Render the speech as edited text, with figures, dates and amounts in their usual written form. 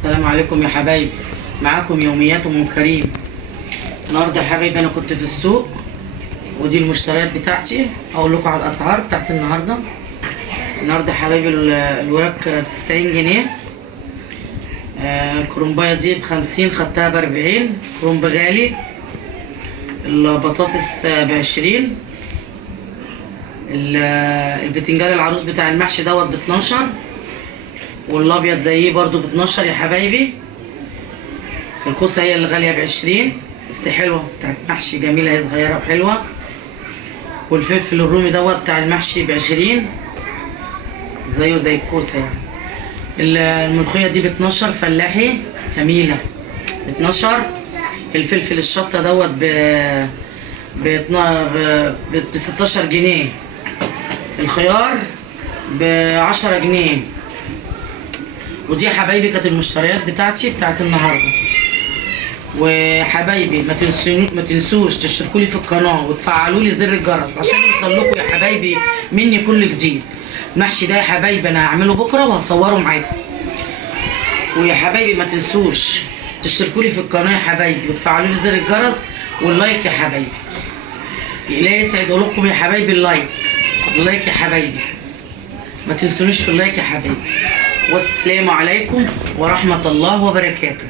السلام عليكم يا حبايبي، معاكم يوميات ام كريم. النهارده يا حبايبي انا كنت في السوق، ودي المشتريات بتاعتي. اقول لكم على الاسعار بتاعت النهارده يا حبايبي. الوراك ب 90 جنيه. الكرنبايه دي ب50، خدتها ب40. كرنب غالي. البطاطس ب20. البتنجان العروس بتاع المحشي دوت ب12، والابيض زيه برضو ب12 يا حبايبي. الكوسه هي اللي غاليه ب20 بس حلوه، بتاعت محشي جميله، هي صغيره وحلوه. والفلفل الرومي دوت بتاع المحشي ب20 زيه زي الكوسه يعني. الملوخيه دي ب12 فلاحي جميله ب12. الفلفل الشطه دوت ب 16 جنيه. الخيار ب10 جنيه. ودي يا حبايبي كانت المشتريات بتاعتي بتاعت النهارده. وحبايبي ما تنسوش تشتركوا لي في القناه وتفعلوا لي زر الجرس عشان يوصل لكم يا حبايبي مني كل جديد. المحشي ده يا حبايبي انا هعمله بكره وهصوره معاكم. ويا حبايبي ما تنسوش تشتركوا لي في القناه يا حبايبي وتفعلوا لي زر الجرس واللايك يا حبايبي. لا يسعد قلوبكم يا حبايبي اللايك يا حبايبي. ما تنسونيش في اللايك يا حبايبي. والسلام عليكم ورحمه الله وبركاته.